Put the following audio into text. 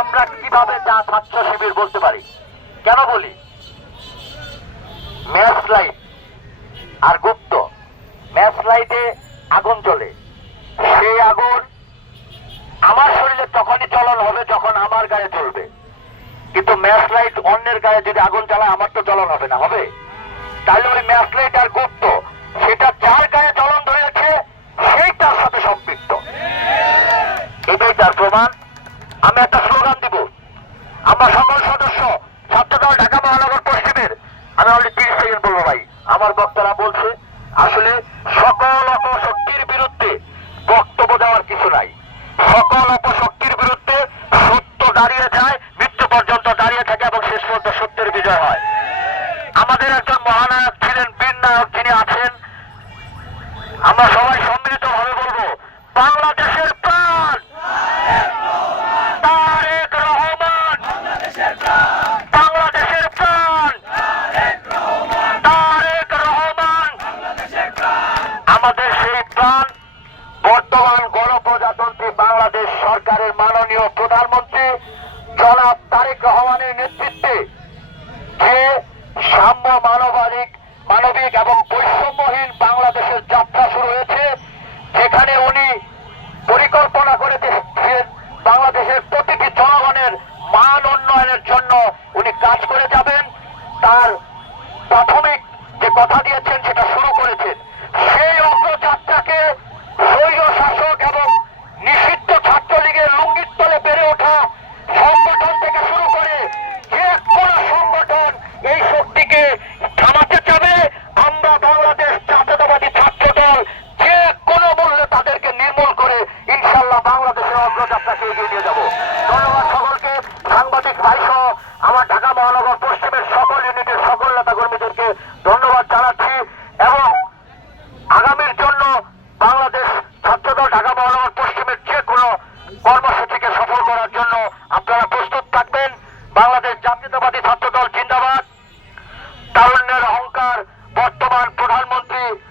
আমরা কিভাবে ছাত্র শিবির বলতে পারি? কেন বলি? ম্যাচ লাইট আর গুপ্ত। ম্যাচ লাইটে আগুন জ্বলে, সেই আগুন আমার শরীরে তখনই জ্বলন হবে যখন আমার গায়ে জ্বলবে। কিন্তু ম্যাচ লাইট অন্যের গায়ে যদি আগুন জ্বালায়, আমার তো জ্বলন হবে না, হবে? তাহলে ওই ম্যাচ লাইট আর গুপ্ত, সেটা যার গায়ে জ্বলন ধরেছে সেই তার সাথে সম্পৃক্ত। এটাই তার প্রমাণ। আমি একটা স্লোগান দিব, আমরা সকল সদস্য ছাত্রদল ঢাকা মহানগর পশ্চিমের, আমি অলরেডি 30 সেকেন্ড বলবো ভাই, আমার বক্তারা বলছে আসলে সকল অপশক্তির বিরুদ্ধে বক্তব্য দেওয়ার কিছু নাই। সকল অপশক্তির বিরুদ্ধে সত্য দাঁড়িয়ে যায়, মৃত্যু পর্যন্ত দাঁড়িয়ে থাকে এবং শেষ পর্যন্ত সত্যের বিজয় হয়। আমাদের একজন মহানায়ক ছিলেন, বীর নায়ক যিনি আছেন, আমরা সবাই সম্মিলিত ভাবে বলবো, বাংলাদেশের প্রাণ তারেক রহমান, বাংলাদেশের প্রাণ তারেক রহমান। আমাদের সেই প্রাণ বর্তমান গণপ্রজাতন্ত্রী বাংলাদেশ সরকারের মাননীয় প্রধানমন্ত্রী জনাব তারেক রহমানের নেতৃত্বে যে সাম্য মানবিক এবং বৈষম্যহীন বাংলাদেশের যাত্রা শুরু হয়েছে, যেখানে উনি পরিকল্পনা করেছেন বাংলাদেশের প্রতিটি জনগণের মান উন্নয়নের জন্য উনি কাজ করে যাবেন। তার প্রাথমিক যে কথা দিয়েছেন সেটা শুরু করেছেন। সেই অগ্রযাত্রাকে স্বৈর শাসক এবং নিষিদ্ধ ছাত্রলীগের লুঙ্গির তলে বেড়ে ওঠা সংগঠন থেকে শুরু করে যে কোন সংগঠন এই শক্তিকে থামাতে চাবে, আমরা বাংলাদেশ জাতীয়তাবাদী ছাত্র দল যে কোনো মূল্যে তাদেরকে নির্মূল করে ইনশাল্লাহ বাংলাদেশের অগ্রযাত্রাকে এগিয়ে নিয়ে যাব। ধন্যবাদ সকলকে, সাংবাদিক ভাই সহ আমার ঢাকা মহানগর পশ্চিমের সকল ইউনিটের সকল নেতা কর্মীদেরকে ধন্যবাদ জানাচ্ছি। এবং আগামীর জন্য বাংলাদেশ ছাত্রদল ঢাকা মহানগর পশ্চিমের যে কোনো কর্মসূচিকে সফল করার জন্য আপনারা প্রস্তুত থাকবেন। বাংলাদেশ জাতীয়তাবাদী